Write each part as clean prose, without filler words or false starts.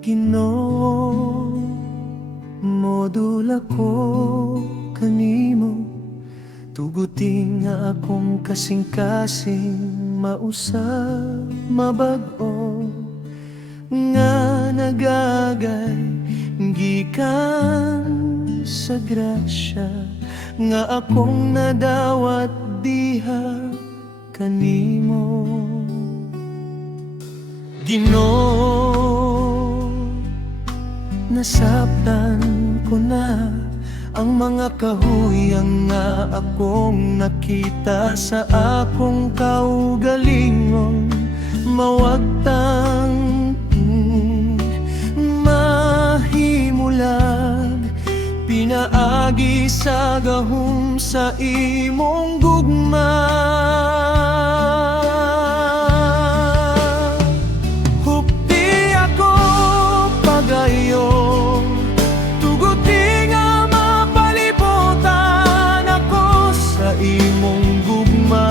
Ginoo, modula ko kanimo, tuguting nga akong kasing-kasing mausab mabag-o nga nagagay gikan sa grasya nga akong nadawat diha kanimo. Ginoo, nasabtan ko na ang mga kahuyang nga akong nakita sa akong kaugalingon. Mawagtang mahimulag, pinaagi sa gahom sa imong gugma. Hupti ako pagayong tuguti nga mapalibutan ako sa imong gugma.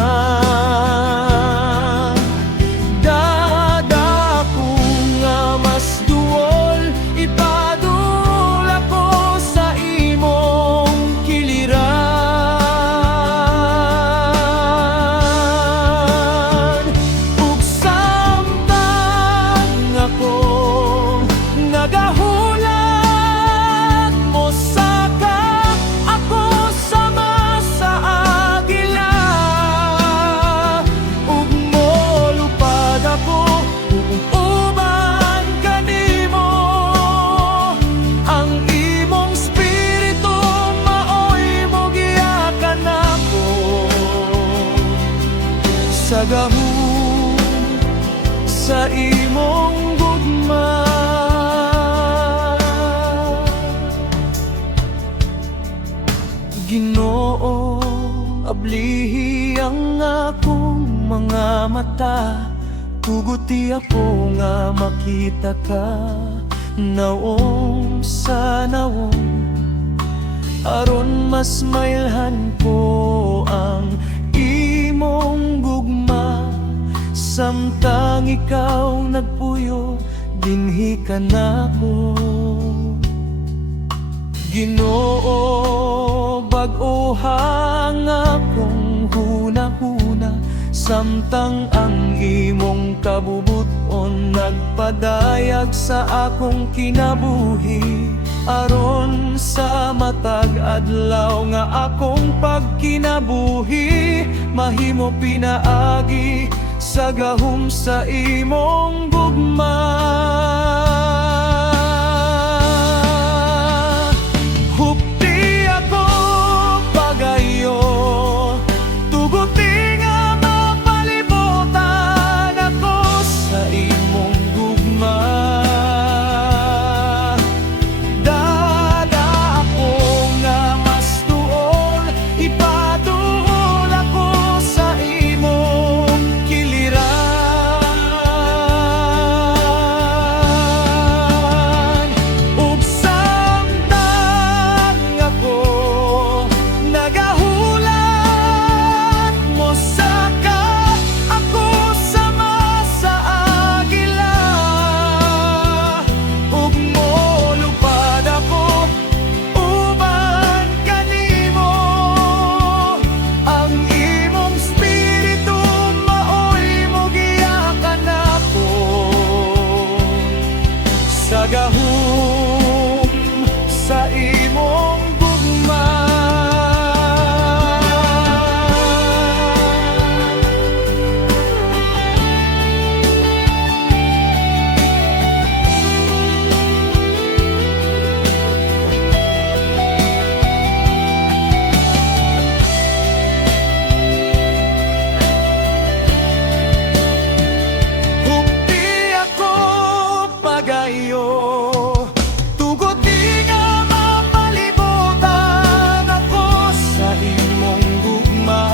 Dada ko nga mas duol, ipadul ako sa imong kiliran. Ug samtang ako nagahulat mo saka ako sama sa agila, ug molupad ako uban kanimo. Ang imong spiritu maoy mo giyakan ako sa gahom sa imong gugma. Ginoo, ablihi ang akong mga mata, tuguti ako nga makita ka nawong sa nawong, aron mas mailhan ko ang imong gugma. Samtang ikaw nagpuyo, dinhi ka nako. Ginoo, bag-ohang akong hunahuna, samtang ang imong kabubuton nagpadayag sa akong kinabuhi. Aron sa matag adlaw nga akong pagkinabuhi, mahimo pinaagi sa gahom sa imong gugma. Hupti ako pagayo, tuguti nga mapalibutan ako sa imong gugma. Dada ako nga mas tuon, ipadul ako sa imong kiliran. Ug samtang ako nagahulat mo saka ako sama sa agila, ug molupad ako uban kanimo. Ang imong spiritu maoy mo giyakan ako sa gahom sa imong gugma. Hupti ako pagayo, tuguti nga mapalibutan ako sa imong gugma.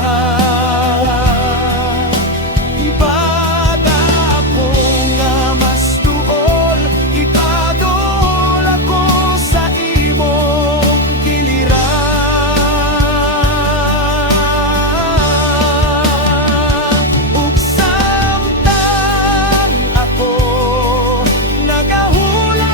Ibada ako nga mas tuol, ipadul ako sa imong kiliran. Ug samtang ako nagahulat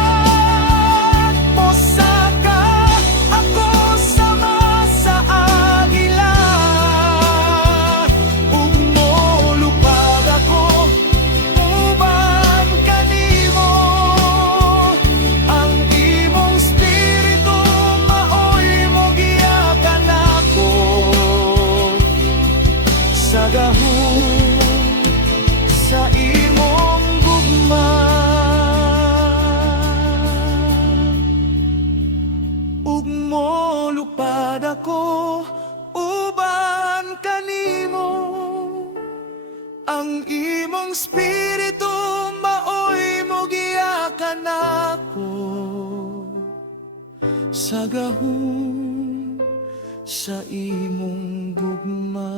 ka nako sa gahom sa imong gugma.